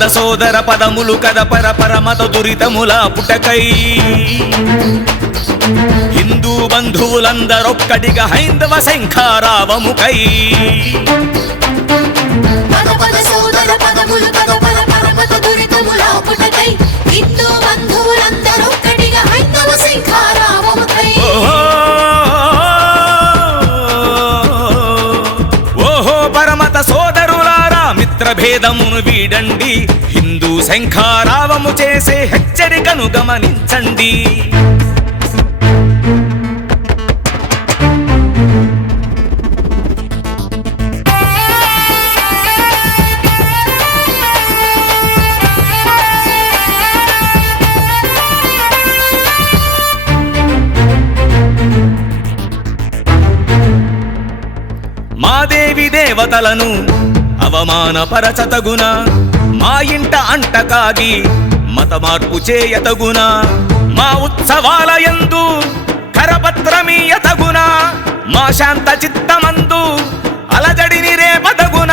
పద సోదర పదములు కద పర పరమత దురితముల పుటకై హిందూ బంధువులందరొక్కడిగా హైందవ శంఖారావముకై పద పద భేదమును వీడండి హిందూ శంఖారావము చేసే హెచ్చరికను గమనించండి మాదేవి దేవతలను అవమానపరచతగున మా ఇంట అంటకాగి మత మార్పు చేయతగున మా ఉత్సవాల ఎందు కరపత్రమీయతగున మా శాంత చిత్తమందు అలజడిని రేపదగున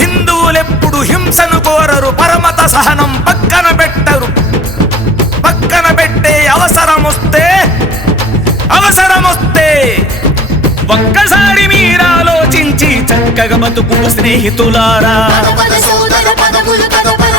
హిందువులెప్పుడు హింసను కోరరు పరమత సహనం పక్కన పెట్టరు పక్కన పెట్టే అవసరమొస్తే అవసరమొస్తే ఒక్కసారి మీరా చక్కగా మతుకు స్నేహితులారా పద పద సోదర పదములు పద పద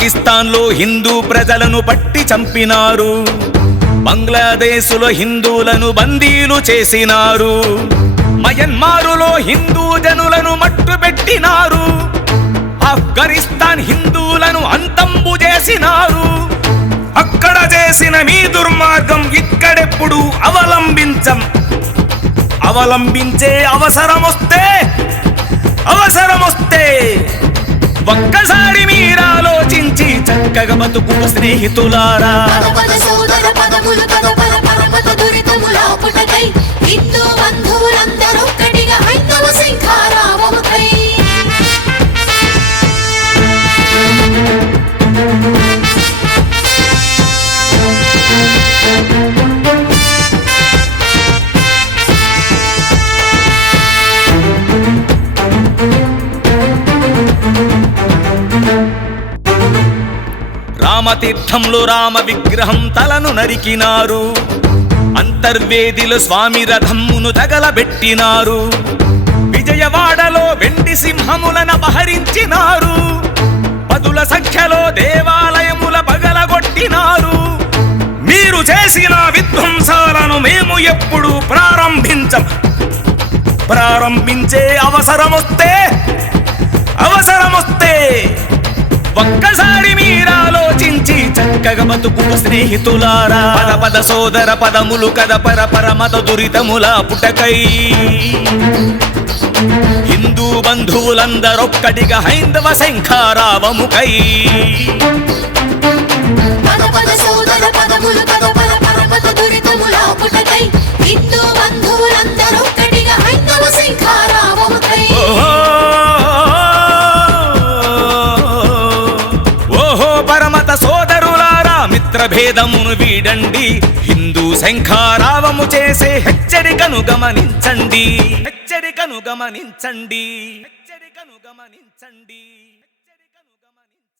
పాకిస్తాన్లో హిందూ ప్రజలను పట్టి చంపినారు బంగ్లాదేశ్లో హిందువులను బందీలు చేసినారు మయన్మారులో హిందూ జనులను మట్టు పెట్టినారు ఆఫ్ఘనిస్తాన్ హిందువులను అంతంబు చేసినారు అక్కడ చేసిన మీ దుర్మార్గం ఇక్కడెప్పుడు అవలంబించం అవలంబించే అవసరం వస్తే అవసరం వస్తే ఒక్కసారి మీరాలోచించి చక్కగా బతుకు స్నేహితులారా సోదర పదములు పద పద పరమత దురితముల రామతీర్థంలో రామ విగ్రహం తలను నరికినారు అంతర్వేదిలో స్వామి రథమును తగలబెట్టినారు విజయవాడలో వెండి సింహములను అపహరించినారు పదుల సంఖ్యలో దేవాలయముల పగలగొట్టినారు మీరు చేసిన విధ్వంసాలను మేము ఎప్పుడు ప్రారంభించం ప్రారంభించే అవసరమొస్తే అవసరమొస్తే ఒక్కసారి మీరాలోచించి చక్కగా బతుకు స్నేహితులారా పద పద సోదర పదములు కద పర పర మత దురితముల పుటకై హిందూ బంధువులందరొక్కటిగా హైందవ శంఖారావముకై పద పద సోదర పదములు కద పర గోత్రభేదమును వీడండి హిందూ శంఖారావము చేసే హెచ్చరికను గమనించండి హెచ్చరికను గమనించండి హెచ్చరికను గమనించండి